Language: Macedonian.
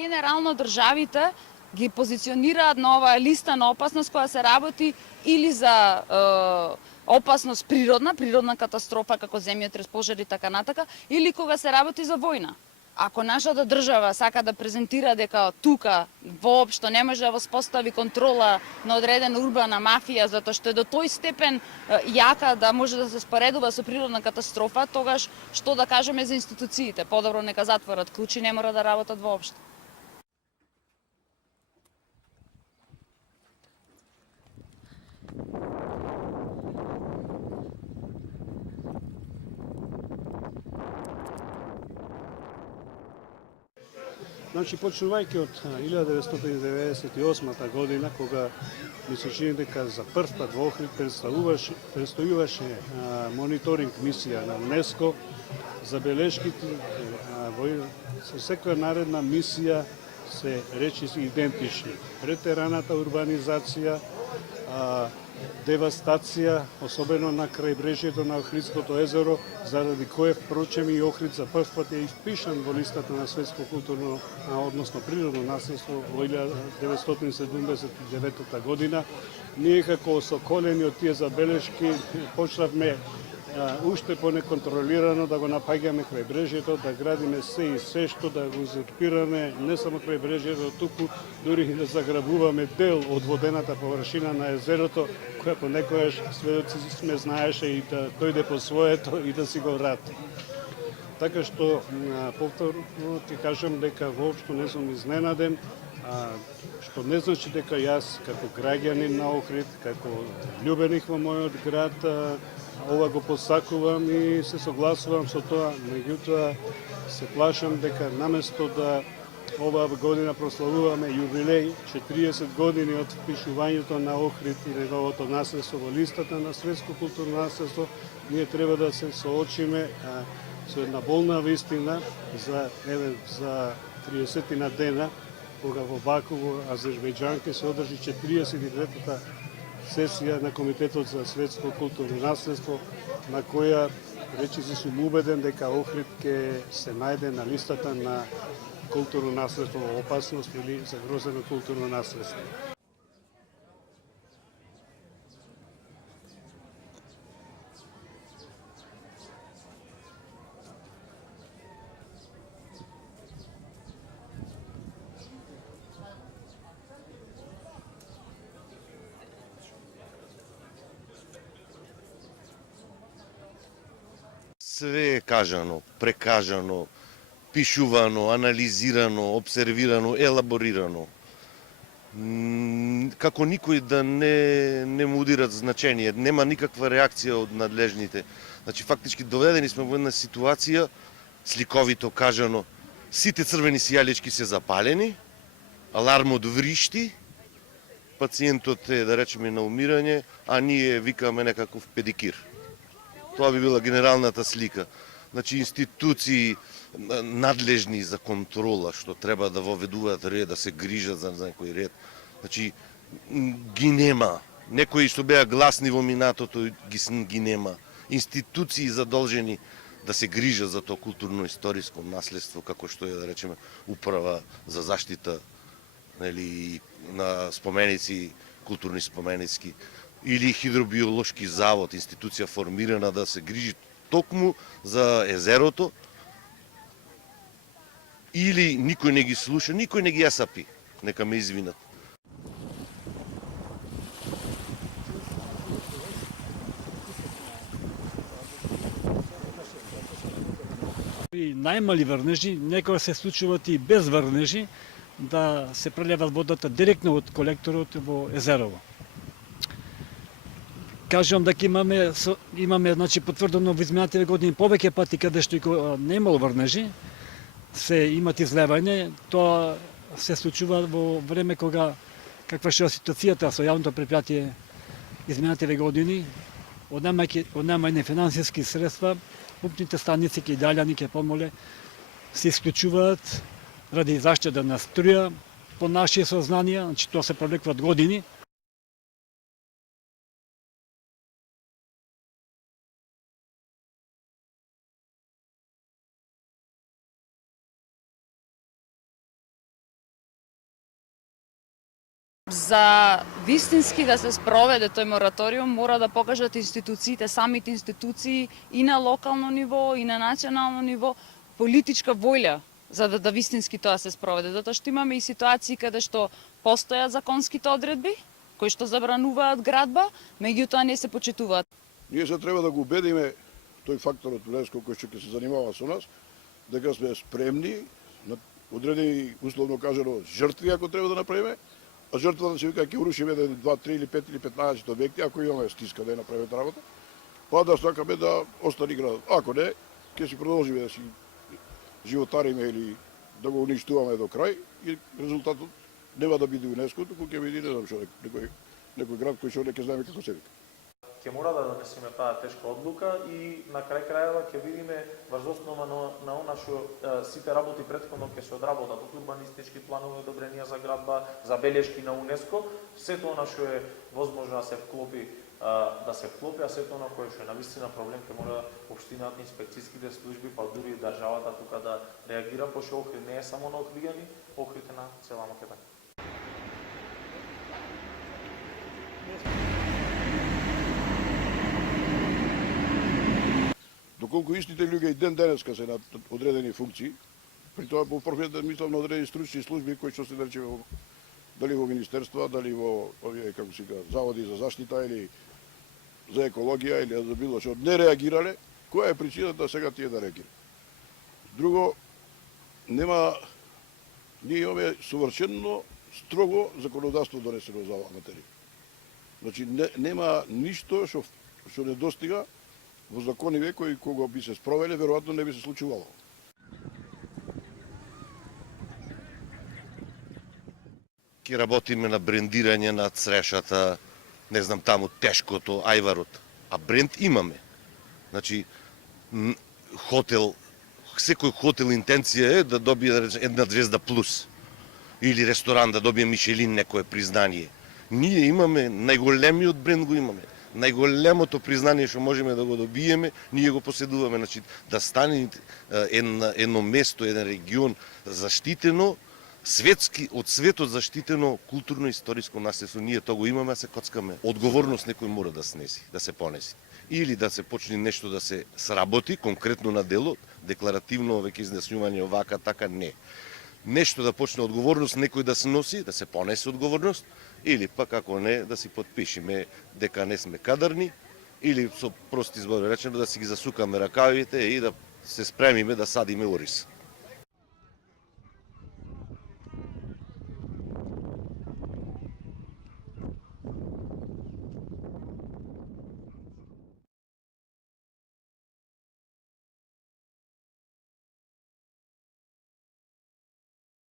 генерално државите ги позиционираат на оваа листа на опасност која се работи или за опасност природна катастрофа како земјотрес, пожари и така натака, или кога се работи за војна. Ако нашата држава сака да презентира дека тука воопшто не може да воспостави контрола на одредена урбана мафија, затоа што е до тој степен јака да може да се споредува со природна катастрофа, тогаш што да кажеме за институциите? Подобро нека затворат клучи, не мора да работат воопшто. Значи, почнувајќи од 1998 година, кога ми се чини дека за прв пат во Охрид престојуваше мониторинг мисија на УНЕСКО, забелешките со секоја наредна мисија се речиси идентични. Претераната урбанизација, девастација, особено на крајбрежјето на Охридското езеро, заради кое, впрочем, и Охрид за прв пат е впишан во листата на светско културно, односно природно наследство во 1979 година. Ние како осоколени од тие забелешки почнавме уште понеконтролирано да го напаѓаме крајбрежјето, да градиме се и се што да го узурпираме не само крајбрежјето, туку дури и да заграбуваме дел од водената површина на езерото, која понекогаш сведоци сме знаеше и да дојде по своето и да си го врати. Така што повторно ќе кажам дека воопшто не сум изненаден, што не значи дека јас како граѓанин на Охрид, како љубеник во мојот град, ова го посакувам и се согласувам со тоа, меѓутоа се плашам дека наместо да оваа година прославуваме јубилеј 40 години од впишувањето на Охрид и неговото наследство во листата на светско културно наследство, ние треба да се соочиме со една болна вистина за 30 дена, кога во Баку, во Азербејџан, ќе се одржи 49-та сесија на Комитетот за светско културно наследство, на која речиси сум убеден дека Охрид ќе се најде на листата на културно наследство во опасност или загрозено културно наследство. Све е кажано, прекажано, пишувано, анализирано, обсервирано, елаборирано. Како никој да не му удират значение, нема никаква реакција од надлежните. Значи, фактички доведени сме во една ситуација, сликовито кажано, сите црвени сијалички се запалени, алармот вришти, пациентот е, да речеме, на умирање, а ние викаме некаков педикир. Тоа би била генералната слика. Значи, институции надлежни за контрола, што треба да воведуваат ред, да се грижат за некој ред. Значи, ги нема. Некои што беа гласни во минатото ги нема. Институции задолжени да се грижат за тоа културно-историско наследство, како што е, да речеме, управа за заштита на споменици, културни споменицки, или хидробиолошки завод, институција формирана да се грижи токму за езерото, или никој не ги слуша, никој не ги јасапи, нека ме извинат. И најмали врнежи, некоја се случуваат и без врнежи, да се прелеват водата директно од колекторот во езерово. Кажувам дека имаме значи, потврдено во изминативе години повеќе пати каде што не имало врнежи, се имат излевање, тоа се случува во време кога каква што е ситуацијата со јавното предпријатие изминативе години, однемање финансиски средства, пумпните станици ке Италијани ке помоле се исклучуваат ради заштита на струја по наши сознанија, значи тоа се провлекуваат години. За вистински да се спроведе тој мораториум мора да покажат институциите, самите институции и на локално ниво и на национално ниво политичка воља за да вистински тоа се спроведе. Затоа што имаме и ситуации каде што постојат законските одредби кои што забрануваат градба, меѓутоа не се почитуваат. Ние се треба да го убедиме тој фактор од УНЕСКО кој што ќе се занимава со нас, дека сме спремни на одредени, условно кажано, жртви ако треба да направиме, а жртва да се вика ќе урушиме 1, 2, 3 или 5 или 15 објекти, ако имаме стиска да ја направиме работа, па да сакаме да остани градот. Ако не, ќе си продолжиме да си животариме или да го уништуваме до крај и резултатот нема да биде УНЕСКО, туку ќе биде не знам што некој град кој што не ќе знаеме како се вика. Ќе мора да донесеме таа тешка одлука и на крај крајава ќе видиме врз основа на она што сите работи претходно ќе се одработат од урбанистички планови, одобренија за градба, забелешки на УНЕСКО, сето она што е возможно да се вклопи, а сето она кое што е навистина проблем ќе мора општината, инспекцијските служби, па дури и државата тука да реагира, пошто Охрид не е само на Охриѓани, Охрид е на цела Македонија. Доколку истите луѓе и ден денеска се на одредени функции, при тоа по прв ден мислам на одредени стручни служби кои што се нарече дали во министерства, дали во овие како се кажа заводи за заштита или за екологија или за било што не реагирале, која е причината сега тие да реагираат? Друго, ние имаме совршено строго законодавство донесено за оваа материја. Значи нема ништо што не достига во закониве кои кога би се спровеле, веројатно не би се случувало. Ќе работиме на брендирање на црешата, не знам таму тешкото, ајварот. А бренд имаме. Значи, хотел, секој хотел интенција е да добие една звезда плюс. Или ресторан да добие Мишелин некое признание. Ние имаме, најголемиот бренд го имаме. Најголемото признание што можеме да го добиеме, ние го поседуваме. Значи, да стане едно место, еден регион заштитено, светски, од светот заштитено културно-историско наследство. Ние тоа го имаме, а се коцкаме. Одговорност некој мора да снеси, да се понеси. Или да се почне нешто да се сработи, конкретно на делот, декларативно, веќе изнесување овака, така не. Нешто да почне одговорност, некој да се носи, да се понесе одговорност, или пак ако не, да си подпишеме дека не сме кадарни, или со прости зборови речено да си ги засукаме ракавите и да се спремиме да садиме ориз.